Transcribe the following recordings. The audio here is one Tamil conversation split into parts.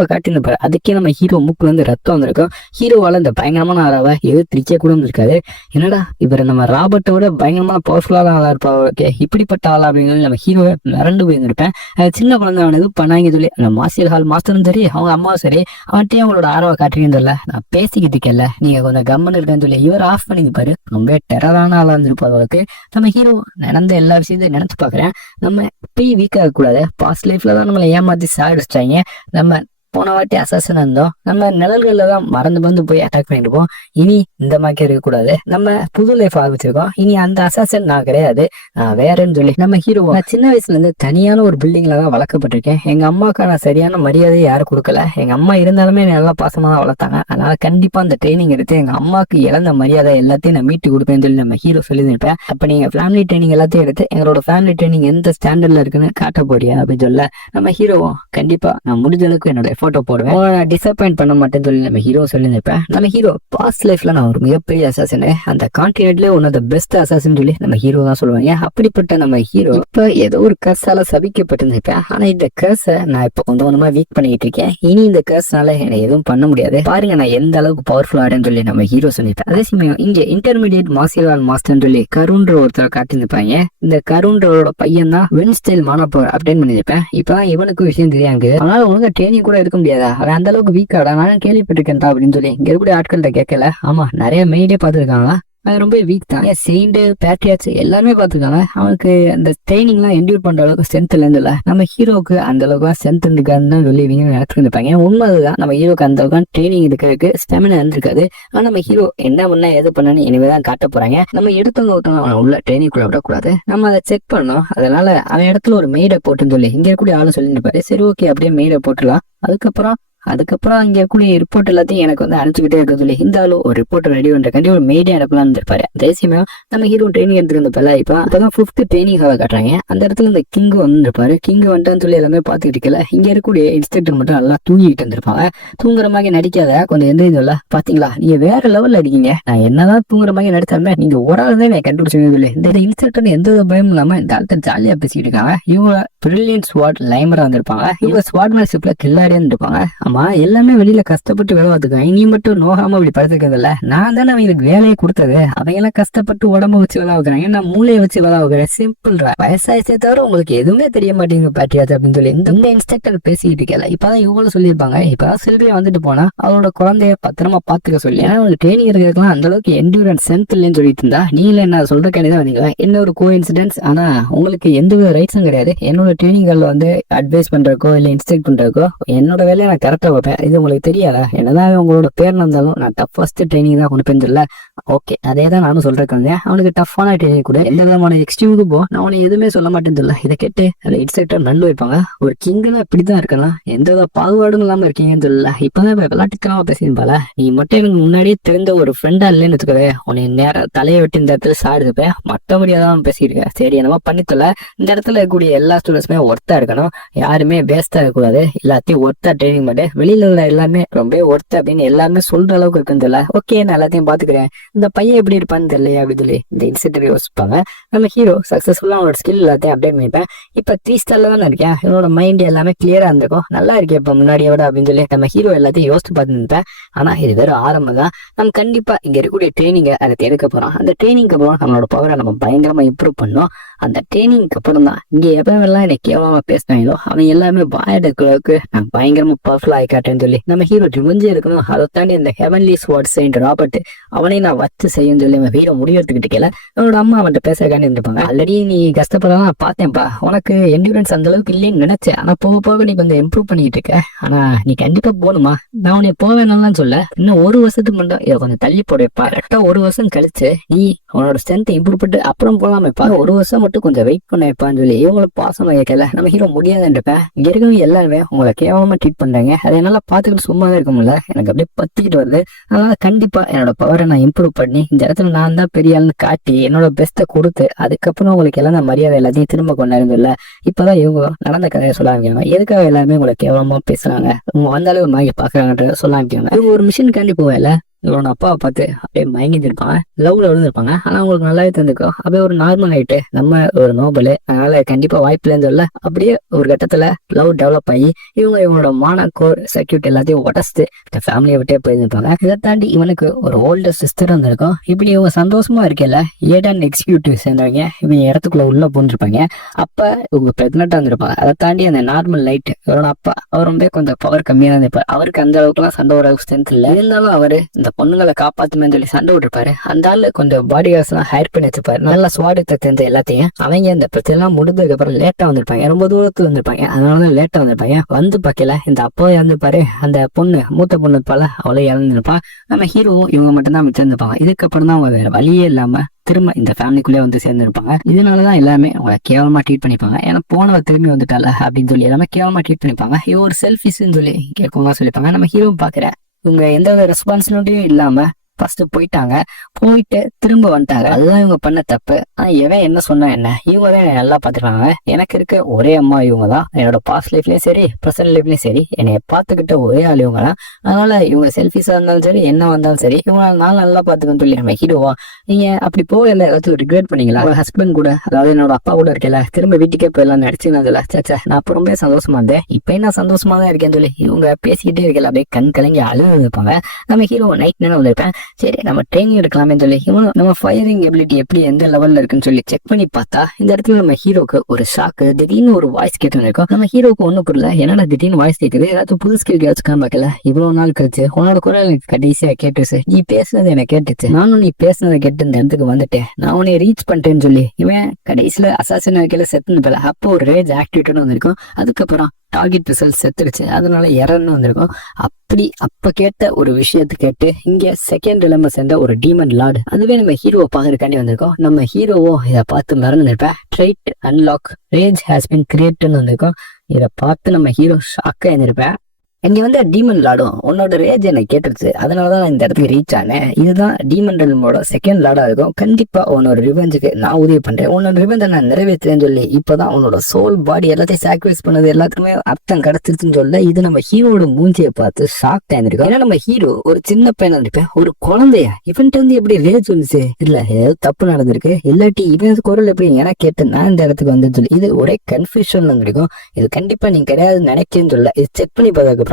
காட்டியிருப்பாரு. அதுக்கே நம்ம ஹீரோ மூக்குல இருந்து ரத்தம் வந்திருக்கும். ஹீரோவால இந்த பயங்கரமான ஆளாவை எதிர்த்திரிச்சே கூட இருந்திருக்காரு. என்னடா இவர் நம்ம ராபர்ட்டை விட பயங்கரமான பவர்ஃபுல்லான ஆளா இருப்பா, ஓகே இப்படிப்பட்ட ஆளா அப்படின்னு நம்ம ஹீரோவை மிரண்டு போயிருந்திருப்பேன். சின்ன குழந்தை அவன் எதுவும் பண்ணாங்க சொல்லி அந்த மார்ஷியல் ஹால் மாஸ்டரும் சரி அவங்க அம்மாவும் சரி அவன்கிட்டயும் அவங்களோட ஆர்வம் காட்டுறீங்கல்ல, நான் பேசிக்கிட்டு இருக்கேன்ல நீங்க கொஞ்சம் கம்மன் இருக்கேன்னு சொல்லி இவர் ஆஃப் பண்ணிப்பாரு. ரொம்ப டெரரான ஆளா இருந்திருப்பாரு அவருக்கு. நம்ம ஹீரோ நடந்த எல்லா விஷயத்தையும் நினைச்சு பாக்குறேன். நம்ம இப்பயும் வீக் ஆக கூடாது. பாஸ்ட் லைஃப்ல தான் நம்மளை ஏமாத்தி சாடிச்சிட்டாங்க. நம்ம போன வாட்டி அசாசன் இருந்தோம், நம்ம நிழல்கள்ல தான் மறந்து போய் அட்டாக் பண்ணிருப்போம். இனி இந்த மாதிரி இருக்கக்கூடாது. நம்ம புது லைஃப் ஆரம்பிச்சிருக்கோம். இனி அந்த அசாசன் நான் கிடையாது, நான் வேறேன்னு சொல்லி நம்ம ஹீரோ சின்ன வயசுல இருந்து தனியான ஒரு பில்டிங்ல தான் வளர்க்கப்பட்டிருக்கேன். எங்க அம்மாவுக்கு நான் சரியான மரியாதையை யாரும் கொடுக்கல. எங்க அம்மா இருந்தாலுமே நல்லா பாசமா தான் வளர்த்தாங்க. அதனால கண்டிப்பா அந்த ட்ரைனிங் எடுத்து எங்க அம்மாவுக்கு இழந்த மரியாதை எல்லாத்தையும் நான் மீட்டு கொடுப்பேன்னு சொல்லி நம்ம ஹீரோ சொல்லியிருப்பேன். அப்ப நீங்க ஃபேமிலி ட்ரைனிங் எல்லாத்தையும் எடுத்து எங்களோட ஃபேமிலி ட்ரைனிங் எந்த ஸ்டாண்டர்ட்ல இருக்குன்னு காட்ட போறியா அப்படின்னு சொல்ல நம்ம ஹீரோவும் கண்டிப்பா நான் முடிஞ்ச அளவுக்கு என்னோட போட்டோ போடுவேன், நான் டிசப்பாயிண்ட் பண்ண மாட்டேன்னு சொல்லி நம்ம ஹீரோ சொல்லியிருப்பேன். நம்ம ஹீரோ பாஸ்ட் லைஃப்ல நான் ஒரு மிகப்பெரிய அசாசின், அந்த கான்டினென்ட்லயே one of the best assassin சொல்லி நம்ம ஹீரோ தான் சொல்லுவாங்க. அப்படிப்பட்ட நம்ம ஹீரோ இப்ப ஏதோ ஒரு கர்ஸால சபிக்கப்பட்டிருந்திருப்பேன். ஆனா இந்த கர்ஸை நான் இப்ப கொஞ்சம் கொஞ்சமா வீக் பண்ணிட்டு இருக்கேன். இனி இந்த கர்ஸ்னால என்னை எதுவும் பண்ண முடியாது, பாருங்க நான் எந்த அளவுக்கு பவர்ஃபுல் ஆடுன்னு சொல்லி நம்ம ஹீரோ சொல்லியிருப்பேன். அதே சமயம் இங்க இன்டர்மீடியட் மார்ஷியல் ஆர்ட் மாஸ்டர் சொல்லி கருன்ற ஒருத்தர் காட்டியிருப்பாங்க. இந்த கருன்றவரோட பையன் தான் வென்ஸ்டைல் மானப்பவர் அப்படின்னு பண்ணியிருப்பேன். இப்பதான் இவனுக்கு விஷயம் தெரியாது, அதனால உனக்கு ட்ரைனிங் கூட இருக்க முடியாதா, அவன் அந்த அளவுக்கு வீக்காடா, நான் கேள்விப்பட்டிருக்கேன் அப்படின்னு சொல்லி இங்க இருக்கக்கூடிய ஆட்கள்கிட்ட கேட்கல. ஆமா நிறைய மெயிலே பார்த்துருக்காங்க, அது ரொம்ப வீக் தான். செயின்ட் பேட்ரியாட்ஸ் எல்லாருமே பார்த்துருக்காங்க. அவனுக்கு அந்த ட்ரைனிங் எல்லாம் என்டியூர் பண்ற அளவுக்கு ஸ்ட்ரென்த் இல்ல. நம்ம ஹீரோக்கு அந்த அளவுக்கு ஸ்ட்ரென்த் இருக்காதுன்னு சொல்லி இவங்க நடத்திருப்பாங்க. உண்மைதான், நம்ம ஹீரோக்கு அந்த அளவுக்கு ட்ரைனிங் இருக்கிறதுக்கு ஸ்டெமினா இருந்திருக்காது. ஆனா நம்ம ஹீரோ என்ன பண்ணா எது பண்ணு இனிமேதான் காட்ட போறாங்க. நம்ம எடுத்தவங்க ஒருத்தவங்க அவன் உள்ள ட்ரைனிங் கூட விடக்கூடாது, நம்ம அதை செக் பண்ணணும். அதனால அவன் இடத்துல ஒரு மெய்டை போட்டுன்னு சொல்லி இங்க இருக்கக்கூடிய ஆளு சொல்லியிருப்பாரு. சரி ஓகே அப்படியே மெய்டை போட்டுலாம். அதுக்கப்புறம் அங்க இருக்கக்கூடிய ரிப்போர்ட் எல்லாத்தையும் எனக்கு வந்து அனுப்பிச்சுக்கிட்டே இருக்க சொல்லி இந்த ஆளு ஒரு ரிப்போர்ட் ரெடி பண்றக்காண்டி ஒரு மெய்டே அனுப்பலாம்னு இருப்பாரு. தேசியமா நம்ம ஹீரோ ட்ரைனிங் எடுத்துருந்தப்பல இப்பதான் 5th ட்ரைனிங்காக காட்டுறாங்க. அந்த இடத்துல இந்த கிங் வந்துருப்பாரு. கிங் வந்துட்டான்னு சொல்லி எல்லாமே பாத்துக்கிட்டு இருக்கல. இங்க இருக்கக்கூடிய இன்ஸ்ட்ரக்டர் மட்டும் நல்லா தூங்கிட்டு இருந்திருப்பாங்க. தூங்குற மாதிரி நடிக்காத, கொஞ்சம் எந்த இதுல பாத்தீங்களா நீங்க வேற லெவல்ல அடிக்கீங்க, நான் என்னதான் தூங்குற மாதிரி நடிச்சாலுமே நீங்க ஒரு ஆள் தான் நான் கண்டுபிடிச்சது. இந்த இன்ஸ்ட்ரக்டர் எந்த பயமும் இல்லாம இந்த ஆள்கிட்ட ஜாலியா பேசிட்டு இருக்காங்க. இவங்க பிரில்லியன்ட் ஸ்வாட் லைமரா வந்திருப்பாங்க. இவங்க ஸ்வாட் மேன்ஷிப்ல கில்லாடியா இருப்பாங்க. ஆமா எல்லாமே வெளியில கஷ்டப்பட்டு வேலை பார்த்துக்காங்க. நீ மட்டும் நோகாம இப்படி படுத்துக்கிறதுல நான் தானே அவங்களுக்கு வேலையை கொடுத்தது. அவங்க எல்லாம் கஷ்டப்பட்டு உடம்ப வச்சு வேலை வைக்கிறாங்க, நான் மூளையை வச்சு வேலை வைக்கிறேன். சிம்பிள். வயசாயிச்சே தவிர உங்களுக்கு எதுவுமே தெரிய மாட்டேங்குது பேட்ரியாச்சு அப்படின்னு சொல்லி இந்த இன்ஸ்ட்ரக்டர் பேசிக்கிட்டு இருக்கல. இப்பதான் இவங்களும் சொல்லியிருப்பாங்க, இப்பதான் சில்வியா வந்துட்டு போனா அவரோட குழந்தைய பத்திரமா பாத்துக்க சொல்லி. ஏன்னா உங்களுக்கு ட்ரைனிங் இருக்கிறதுலாம் அந்த அளவுக்கு என்டூரன்ஸ் ஸ்ட்ரென்த் இல்லைன்னு சொல்லிட்டு இருந்தா நீங்களே என்ன சொல்ற கண்டிதான் வந்தீங்க. என்ன ஒரு கோ இன்சிடென்ட்ஸ், ஆனா உங்களுக்கு எந்த வித ரைட்ஸும் கிடையாது. என்னோட ட்ரைனிங்ல வந்து அட்வைஸ் பண்றக்கோ இல்ல இன்ஸ்ட்ரக்ட் பண்றக்கோ என்னோட வேலையை நான் கரெக்டா வைப்பேன். இது உங்களுக்கு தெரியாதா? என்னதான் உங்களோட பேர் இருந்தாலும் நான் டஃபஸ்ட் ட்ரைனிங் தான் கொண்டு போயிருந்தில்ல. ஓகே அதே தான் நானும் சொல்றேன் வந்தேன். அவனுக்கு டஃப்பான ட்ரைனிங் கூட எந்த விதமான எக்ஸ்ட்ரீமுக்கு போ, நான் அவனை எதுவுமே சொல்ல மாட்டேன்னு தெரியல. இதை கேட்டு அந்த இன்ஸ்ட்ரக்டர் நல்லு வைப்பாங்க. ஒரு கிங்குனா இப்படிதான் இருக்கலாம், எந்த வித பாகுபாடும் இல்லாம இருக்கீங்கன்னு தெரியல. இப்பதான் விளையாட்டுத்தனமா பேசியிருப்பால, நீ மட்டும் எனக்கு முன்னாடியே தெரிந்த ஒரு ஃப்ரெண்டா இல்லைன்னு வச்சுக்கவே உன்னை நேரம் தலையை விட்டு இந்த இடத்துல சாடுதுப்பேன். மற்றபடியாதான் பேசியிருக்கேன். சரி என்னமா பண்ணித்தல. இந்த இடத்துல இருக்கக்கூடிய எல்லா ஸ்டூடெண்ட்ஸுமே ஒர்த்தா இருக்கணும், யாருமே வேஸ்டா இருக்கக்கூடாது. எல்லாத்தையும் ஒர்த்தா ட்ரைனிங் பண்ணு, வெளியில உள்ள எல்லாமே ரொம்ப ஒர்த் அப்படின்னு எல்லாருமே சொல்ற அளவுக்கு இருக்குன்னு தெரியல. ஓகே நான் எல்லாத்தையும் பாத்துக்கிறேன், இந்த பையன் எப்படி இருப்பான்னு தெரியல அப்படின்னு சொல்லி இந்த இன்ஸ்ட்ரக்டர் யோசிப்பாங்க. நம்ம ஹீரோ சக்சஸ்ஃபுல்லா அவனோட ஸ்கில் எல்லாத்தையும் அப்டேட் பண்ணிப்பேன். இப்ப 3 ஸ்டார்ல தானே இருக்கேன், என்னோட மைண்ட் எல்லாமே கிளியரா இருந்திருக்கும், நல்லா இருக்கேன் இப்ப முன்னாடியே விட அப்படின்னு சொல்லி நம்ம ஹீரோ எல்லாத்தையும் யோசிச்சு பார்த்துருப்பேன். ஆனா இது வெறும் ஆரம்பம் தான். நம்ம கண்டிப்பா இங்க இருக்கக்கூடிய ட்ரைனிங்கை அதை எடுக்க போறோம். அந்த ட்ரைனிங்க்கு அப்புறம் நம்மளோட பவரை நம்ம பயங்கரமா இம்ப்ரூவ் பண்ணோம். அந்த ட்ரைனிங்க்கு அப்புறம் தான் இங்க எப்பவெல்லாம் என்னை கேவலமா பேசினாங்களோ அவன் எல்லாமே வாயடுக்கிறதுக்கு நான் பயங்கரமா பவர்ஃபுல் ஆகி காட்டேன்னு சொல்லி நம்ம ஹீரோ ரிவெஞ்ச் இருக்கணும். அதை தாண்டி இந்த ஹெவன்லி ஸ்வாட் செயின்ட் ராபர்ட் அவனை நான் வச்சு செய்யும் சொல்லி அவன் ஹீரோ முடிவெடுத்துக்கிட்டு இருக்கல. அவனோட அம்மா அவன்கிட்ட பேசக்காண்டி இருந்திருப்பாங்க. ஆல்ரெடி நீ கஷ்டப்படலாம் பார்த்தேன்ப்பா, உனக்கு என்டூரன்ஸ் அந்த அளவுக்கு இல்லைன்னு நினைச்சேன், ஆனா போக போக நீ கொஞ்சம் இம்ப்ரூவ் பண்ணிட்டு இருக்க. ஆனா நீ கண்டிப்பா போகணுமா, நான் உன்னை போவேணும்லாம் சொல்ல, இன்னும் 1 வருஷத்துக்கு மட்டும் இதை கொஞ்சம் தள்ளி போடுப்பா. கரெக்டா 1 வருஷம் கழிச்சு நீ உன்னோட ஸ்ட்ரென்த் இம்ப்ரூவ் பண்ணிட்டு அப்புறம் போலாமேப்பா, 1 வருஷம் மட்டும் கொஞ்சம் வெயிட் பண்ண வைப்பான்னு சொல்லி இவங்களை பாசமா கேட்கல. நம்ம ஹீரோ முடியாதுன்றப்ப இங்க இருக்கவங்க எல்லாருமே உங்களை கேவலமா ட்ரீட் பண்றாங்க, அதை என்னால பாத்துக்கிட்டு சும்மாவே இருக்க முடியல, எனக்கு அப்படியே பத்திக்கிட்டு வருது. அதனால கண்டிப்பா என்னோட பவரை நான் இம்ப்ரூவ் பண்ணி இந்த இடத்துல நான் தான் பெரிய ஆள்னு காட்டி என்னோட பெஸ்ட்டை கொடுத்து அதுக்கப்புறம் உங்களுக்கு எல்லாம் நான் மரியாதை எல்லாத்தையும் திரும்ப கொண்டாருந்தில்ல. இப்பதான் இவங்க நடந்த கதையை சொல்ல ஆரம்பிக்காங்க. எதுக்காக எல்லாருமே உங்களை கேவலமா பேசுறாங்க, உங்க வந்தாலே ஒரு மாதிரி பாக்குறாங்கன்றத சொல்ல ஆரம்பிக்காங்க. இவங்க ஒரு மிஷின் காண்டி போகல, இவனோட அப்பாவை பார்த்து அப்படியே மயங்கிட்டு இருப்பாங்க, லவ்ல விழுந்திருப்பாங்க. ஆனா அவங்களுக்கு நல்லாவே தெரிஞ்சுக்கும் அப்படியே ஒரு நார்மல் ஆயிட்டு நம்ம ஒரு நோபல், அதனால கண்டிப்பா வாய்ப்புலேருந்து இல்ல. அப்படியே ஒரு கட்டத்துல லவ் டெவலப் ஆகி இவங்களோட மான கோர் சர்க்கியூட் எல்லாத்தையும் உடச்சிட்டு இந்த ஃபேமிலியை விட்டே போயிருப்பாங்க. இதை தாண்டி இவனுக்கு ஒரு ஓல்டர் சிஸ்டர் இருந்திருக்கும். இப்படி இவங்க சந்தோஷமா இருக்கல ஏடான் எக்ஸிக்யூட்டிவ் சேர்ந்தவங்க இவங்க இடத்துக்குள்ள உள்ள போந்துருப்பாங்க. அப்ப இவங்க பிரெக்னெண்டா இருந்திருப்பாங்க. அதை தாண்டி அந்த நார்மல் லைட் இவரோட அப்பா அவர் ரொம்ப கொஞ்சம் பவர் கம்மியா இருந்திருப்பாரு. அவருக்கு அந்த அளவுக்கு எல்லாம் சண்டை வர ஸ்ட்ரென்த் இல்ல. இருந்தாலும் அவரு இந்த பொண்ணுங்களை காப்பாத்துமே சொல்லி சண்டை விட்டுருப்பாரு. அந்த ஆளு கொஞ்சம் பாடி கார்ட்ஸ் எல்லாம் ஹையர் பண்ணி வச்சிருப்பாரு. நல்லா சுவாடித்த தெரிஞ்ச எல்லாத்தையும் அவங்க இந்த பிரச்சனை எல்லாம் முடிஞ்சதுக்கு அப்புறம் லேட்டா வந்திருப்பாங்க, ரொம்ப தூரத்துல வந்திருப்பாங்க. அதனாலதான் லேட்டா வந்திருப்பாங்க. வந்து பாக்கல இந்த அப்பா இறந்துப்பாரு, அந்த பொண்ணு மூத்த பொண்ணு இருப்பால அவளை இறந்துருப்பான். நம்ம ஹீரோவும் இவங்க மட்டும்தான் மிச்சிருந்துருப்பாங்க. இதுக்கப்புறம் தான் அவங்க வேற வழியே இல்லாம திரும்ப இந்த ஃபேமிலிக்குள்ளே வந்து சேர்ந்துருப்பாங்க. இதனாலதான் எல்லாமே அவங்க கேவலமா ட்ரீட் பண்ணிப்பாங்க. ஏன்னா போனவ திரும்பி வந்துட்டால அப்படின்னு சொல்லி எல்லாமே கேவலமா ட்ரீட் பண்ணிப்பாங்க. இவ ஒரு செல்ஃபிஷ்ன்னு சொல்லி கேட்கவங்க சொல்லிப்பாங்க. நம்ம ஹீரோ பாக்குற இவங்க எந்த வித ரெஸ்பான்சிபிலிட்டியும் இல்லாம ஃபர்ஸ்ட் போயிட்டாங்க, போயிட்டு திரும்ப வந்துட்டாங்க. அதுதான் இவங்க பண்ண தப்பு. எவன் என்ன சொன்னா என்ன, இவங்க தான் என்னை நல்லா பாத்துருக்காங்க. எனக்கு இருக்க ஒரே அம்மா இவங்க தான். என்னோட பாஸ்ட் லைஃப்லயும் சரி ப்ரெசென்ட் லைஃப்லயும் சரி என்னை பார்த்துக்கிட்ட ஒரே ஆள் இவங்க தான். அதனால இவங்க செல்ஃபிஸா இருந்தாலும் சரி என்ன வந்தாலும் சரி இவங்க நான் நல்லா பாத்துக்கன்னு சொல்லி நம்ம ஹீரோவா நீங்க அப்படி போகல ஏதாச்சும் ரிக்ரெட் பண்ணீங்களா? ஒரு ஹஸ்பண்ட் கூட, அதாவது என்னோட அப்பா கூட இருக்கல, திரும்ப வீட்டுக்கே போயிடலாம் நடிச்சுனதுல சேச்சா நான் அப்ப ரொம்ப சந்தோஷமா இருந்தேன், இப்ப நான் சந்தோஷமா தான் இருக்கேன்னு சொல்லி இவங்க பேசிக்கிட்டே இருக்கல. அப்படியே கண் கலங்கி அழுது இருப்பாங்க. நம்ம ஹீரோ நைட் நேரம் வந்திருப்பேன், சரி நம்ம ட்ரைனிங் எடுக்கலாமே சொல்லி நம்ம ஃபயரிங் எபிலிட்டி எப்படி எந்த லெவல்ல இருக்குன்னு சொல்லி செக் பண்ணி பார்த்தா இந்த இடத்துல நம்ம ஹீரோக்கு ஒரு ஷாக்கு. திடீர்னு ஒரு வாய்ஸ் கேட்டு இருக்கும். நம்ம ஹீரோக்கு ஒண்ணு புரியல, என்னடா திடீர்னு வாய்ஸ் கேட்குது, ஏதாச்சும் புது ஸ்கில் ஏதாச்சும் பார்க்கல. இவ்வளவு நாள் கழிச்சு உன்னோட குரல் எனக்கு கடைசியா கேட்டுச்சு, நீ பேசுனது எனக்கு கேட்டுச்சு, நானும் நீ பேசுனதை கேட்டு இந்த இடத்துக்கு வந்துட்டேன், நான் உன்னை ரீச் பண்ணிட்டேன்னு சொல்லி இவன் கடைசியில அசாசின் வைக்கல செத்துன்னு போல. அப்போ ஒரு ரேஜ் ஆக்டிவேட்னு வந்திருக்கும். அதுக்கப்புறம் டார்கெட் ரிசல்ட் செத்துருச்சு, அதனால எரர்னு வந்திருக்கும். அப்படி அப்ப கேட்ட ஒரு விஷயத்தை கேட்டு இங்க செகண்ட் நிலைமை சேர்ந்த ஒரு டீமன் லார்டு, அதுவே நம்ம ஹீரோவை பாக்குறதுக்காண்டி வந்திருக்கோம். நம்ம ஹீரோவோ இதை பார்த்து மறந்துருப்பேன். Trade unlock range has been கிரியேட்னு வந்திருக்கும். இதை பார்த்து நம்ம ஹீரோ ஷாக்கா இருந்திருப்பேன். இங்க வந்து டீமன் லாடும் உன்னோட ரேஜ் எனக்கு கேட்டுருச்சு, அதனாலதான் இந்த இடத்துக்கு ரீச் ஆனேன். இதுதான் டீமன் ரெல்மோட செகண்ட் லாடா இருக்கும். கண்டிப்பா உன்னோட ரிவெஞ்சுக்கு நான் உதவி பண்றேன், உன்னோட ரிவெஞ்சை நான் நிறைவேற்றுறேன்னு சொல்லி இப்பதான் உன்னோட சோல் பாடி எல்லாத்தையும் சாக்ரிஃபைஸ் பண்ணது எல்லாத்துக்குமே அர்த்தம் கிடைச்சிருச்சுன்னு சொல்ல இது நம்ம ஹீரோட மூஞ்சியை பார்த்து ஷாக் ஆயிருக்கும். ஏன்னா நம்ம ஹீரோ ஒரு சின்ன பையனா இருப்பேன், ஒரு குழந்தையா இவன்ட்டு வந்து எப்படி ரேஜ் வந்துச்சு, இல்ல ஏதாவது தப்பு நடந்திருக்கு, இல்லாட்டி இவன் குரல் எப்படி என கேட்டு நான் இந்த இடத்துக்கு வந்து சொல்லி இது ஒரே கன்ஃபியூஷன்ல இருந்திருக்கும். இது கண்டிப்பா நீங்க கிடையாது நினைக்கிறேன்னு சொல்ல இது செக் பண்ணி பார்த்ததுக்கு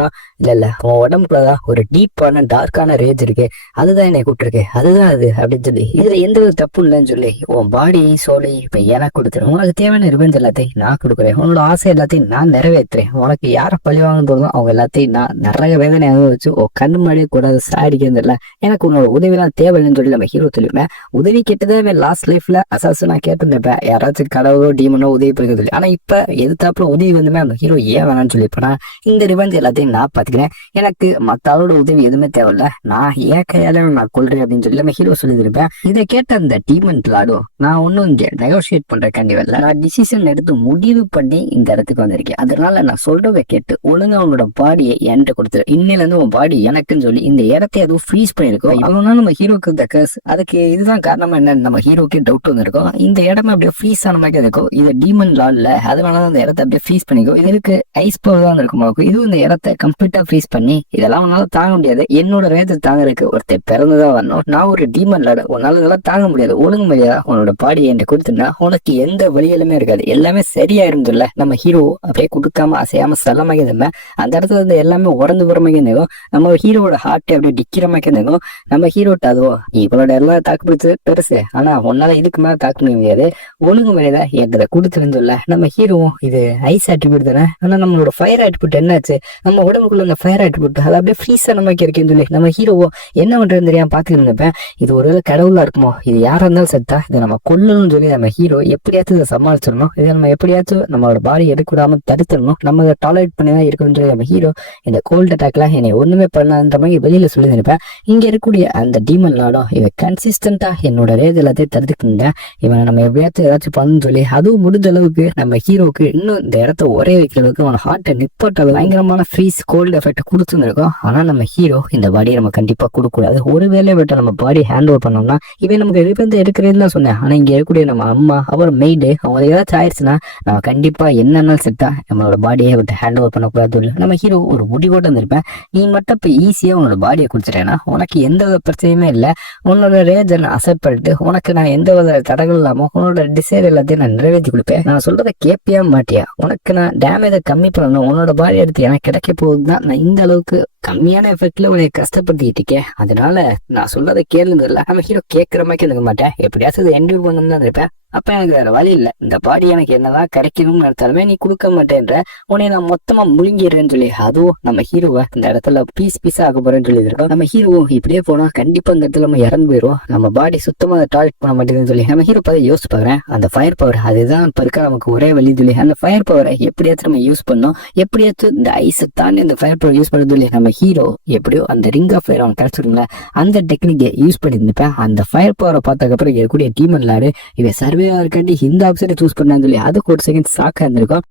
இல்ல உன் உடம்புக்குள்ளதான் ஒரு டீப்பான டார்க்கான ரேஜ் இருக்கு, அதுதான் என்னை கூப்பிட்டுருக்கு, அதுதான் அது அப்படின்னு சொல்லி இதுல எந்த ஒரு தப்பு இல்லைன்னு சொல்லி உன் பாடி சோலை இப்ப எனக்கு கொடுத்துரும். உனக்கு தேவையான ரிவெஞ்ச் எல்லாத்தையும் நான் கொடுக்குறேன், உன்னோட ஆசை எல்லாத்தையும் நான் நிறைவேற்றுறேன், உனக்கு யாரை பழிவாங்கன்னு தோணுதோ அவங்க எல்லாத்தையும் நான் நிறைய வேதனை அனுபவிச்சு உன் கண்ணு முன்னாடியே கூடாது சாடிக்கிறது இல்லை, எனக்கு உன்னோட உதவிலாம் தேவையில்லைன்னு சொல்லி நம்ம ஹீரோ சொல்லிப்பேன். உதவி கேட்டதே லாஸ்ட் லைஃப்ல அசாசனா கேட்டுருந்தேன், யாராச்சும் கடவுளோ டீமனோ உதவி பண்ணுறது சொல்லி. ஆனா இப்ப எதிர்த்தாப்புல உதவி வந்துமே அந்த ஹீரோ ஏன் வேணாம்னு சொல்லிப்பேன். இந்த ரிவெஞ்ச் எல்லாத்தையும் நான் பாத்துக்கிறேன், எனக்கு மத்தாளோட உதவி எதுவுமே தேவையில்ல, நான் ஏன் கையால நான் கொள்றேன் அப்படின்னு சொல்லி நம்ம ஹீரோ சொல்லியிருப்பேன். இதை கேட்ட அந்த டீமன் லாடும் நான் ஒன்னும் இங்க நெகோசியேட் பண்ற கண்டிப்பா நான் டிசிஷன் எடுத்து முடிவு பண்ணி இந்த இடத்துக்கு வந்திருக்கேன், அதனால நான் சொல்றதை கேட்டு ஒழுங்கா உன்னோட பாடியை என்கிட்ட கொடுத்துரு, இன்னில இருந்து உன் பாடி எனக்குன்னு சொல்லி இந்த இடத்தை அதுவும் ஃப்ரீஸ் பண்ணிருக்கோம். அதனால நம்ம ஹீரோக்கு இந்த கேஸ் அதுக்கு இதுதான் காரணமா என்ன நம்ம ஹீரோக்கு டவுட் வந்திருக்கும். இந்த இடமே அப்படியே ஃப்ரீஸ் ஆன மாதிரி இருக்கும், இது டீமன் லால்ல, அதனாலதான் அந்த இடத்த அப்படியே ஃப்ரீஸ் பண்ணிக்கும். இதுக்கு ஐஸ் பவர் தான் இருக்கும், இது இந்த இடத்த கம்ப்ளீட்டா ஃப்ரீஸ் பண்ணி இதெல்லாம் உன்னால தாங்க முடியாது, என்னோட ரேஜை தாங்கறதுக்கு ஒருத்தர் பிறந்துதான் வரணும், நான் ஒரு டீமன் லாட, உன்னால இதெல்லாம் தாங்க முடியாது, ஒழுங்கு முடியாதா உன்னோட பாடி என்கிட்ட கொடுத்துனா உனக்கு எந்த வழியிலுமே இருக்காது, எல்லாமே சரியாயிருந்துல்ல. நம்ம ஹீரோ அப்படியே கொடுக்காம அசையாம செல்லமாக இருந்தேன். அந்த இடத்துல இருந்து எல்லாமே உடந்து புறமாக இருந்தோம். நம்ம ஹீரோட ஹார்ட் அப்படியே டிக்கிறமாக இருந்தோம். நம்ம ஹீரோட்ட அதுவோ இவளோட எல்லாம் தாக்கு பிடிச்சது பெருசு, ஆனா உன்னால இதுக்கு மேல தாக்க முடியாது, ஒழுங்கு முறையதா என்கிட்ட கொடுத்துருந்துல்ல. நம்ம ஹீரோ இது ஐஸ் ஆட்டிபியூட் தானே, ஆனா நம்மளோட ஃபயர் ஆட்டிபியூட் என்னாச்சு, நம்ம உடம்புக்குள்ள அந்த ஃபயர் ஆட்டிபியூட் அது அப்படியே ஃப்ரீஸ் ஆன மாதிரி இருக்கேன்னு சொல்லி நம்ம ஹீரோவோ என்ன பண்றதுன்னு தெரியாம பாத்துட்டு இருப்பேன். இது ஒரு கடவுளா இருக்குமோ, இது யாரா இருந்தாலும் செத்தா இதை நம்ம கொல்லணும்னு சொல்லி நம்ம ஹீரோ எப்படியாச்சும் இதை சமாளிச்சிடணும், இதை நம்ம எப்படியாச்சும் நம்மளோட பாடி எடுக்கூடாம தடுத்துடணும், நம்ம இதை டாலரேட் பண்ணிதான் இருக்கணும்னு சொல்லி நம்ம ஹீரோ இந்த கோல்ட் அட்டாக்ல என்னை ஒண்ணுமே பண்ணான்ற மாதிரி வெளியில சொல்லி நினைப்பேன். இங்க இருக்கக்கூடிய அந்த டீமன் லாடும் இவன் கன்சிஸ்டன்டா என்னோட ரேஜ் எல்லாத்தையும் தடுத்துக்கிங்க, இவனை நம்ம எப்படியாச்சும் ஏதாச்சும் பண்ணணும்னு சொல்லி அதுவும் முடிஞ்ச அளவுக்கு நம்ம ஹீரோக்கு இன்னும் இந்த இடத்த ஒரே வைக்கிற அளவுக்கு அவன் ஹார்ட்டை நிப்பாட்ட பயங்கரமான ஃப்ரீ ஐஸ் கோல்டு எஃபெக்ட் கொடுத்துருக்கோம். ஆனா நம்ம ஹீரோ இந்த பாடியை நம்ம கண்டிப்பா கொடுக்க கூடாது. ஒருவேளை விட்டு நம்ம பாடி ஹேண்ட் ஓவர் பண்ணோம்னா இவன் நமக்கு ரிப்பந்து எடுக்கிறதுன்னு தான் சொன்னேன். ஆனா இங்க இருக்கக்கூடிய நம்ம அம்மா அவர் மெய்டு அவங்க ஏதாச்சும் ஆயிடுச்சுன்னா நம்ம கண்டிப்பா என்னன்னாலும் செட்டா நம்மளோட பாடியை விட்டு ஹேண்ட் ஓவர் பண்ணக்கூடாது. நம்ம ஹீரோ ஒரு முடிவோட இருந்திருப்பேன். நீ மட்டும் இப்ப ஈஸியா உன்னோட பாடியை கொடுத்துட்டேன்னா உனக்கு எந்த வித பிரச்சனையுமே இல்லை. உன்னோட ரேஜை நான் அசெப்ட் பண்ணிட்டு உனக்கு நான் எந்த வித தடங்கள் இல்லாம உன்னோட டிசைர் எல்லாத்தையும் நான் நிறைவேற்றி கொடுப்பேன். நான் சொல்றதை கேட்பியா மாட்டியா? உனக்கு நான் டேமேஜை கம்மி பண்ணணும். உன்னோட பாடி எடுத்து எனக்கு கிடைக்க போகுதுதான் நான் இந்த அளவுக்கு கம்மியான எஃபெக்ட்ல உன்னை கஷ்டப்படுத்திட்டு இருக்கேன். அதனால நான் சொல்றதை கேளுந்ததில்ல. நம்ம ஹீரோ கேட்கிற மாதிரி இருக்க மாட்டேன். எப்படியாச்சும் என்ஜாய் பண்ணணும் தான் இருப்பேன். அப்ப எனக்கு வேற வழி இல்லை. இந்த பாடி எனக்கு என்னதான் கிடைக்கணும்னு நினைச்சாலுமே நீ கொடுக்க மாட்டேன்ற, உன்னை நான் மொத்தமா முழுங்கிடுறேன்னு சொல்லி அதுவும் நம்ம ஹீரோவை இந்த இடத்துல பீஸா ஆக போறேன்னு சொல்லி இருக்கோம். நம்ம ஹீரோ இப்படியே போனா கண்டிப்பா இந்த இடத்துல நம்ம இறந்து போயிடும். நம்ம பாடி சுத்தமா டாய்லெட் பண்ண மாட்டேங்குதுன்னு சொல்லி நம்ம ஹீரோ பார்த்து யோசிச்சு பாக்குறேன். அந்த ஃபயர் பவர் அதுதான் இப்ப இருக்க நமக்கு ஒரே வழி சொல்லி அந்த ஃபயர் பவரை எப்படியாச்சும் நம்ம யூஸ் பண்ணோம். எப்படியாச்சும் இந்த ஐஸை தாண்டி அந்த ஃபயர் பவர் யூஸ் பண்ணது சொல்லி நம்ம ஹீரோ எப்படியோ அந்த ரிங் ஆஃப் ஃபயர் அவன் கிடைச்சிருக்கல அந்த டெக்னிக்கை யூஸ் பண்ணியிருந்தப்ப அந்த ஃபயர் பவரை பார்த்ததுக்கப்புறம் இருக்கக்கூடிய டீமன் லாடு இவன் சர்வே இருக்காண்டி இந்த ஆப்ஷனை சூஸ் பண்ணான்னு சொல்லி அதுக்கு ஒரு செகண்ட் ஷாக்கா இருந்திருக்கும்.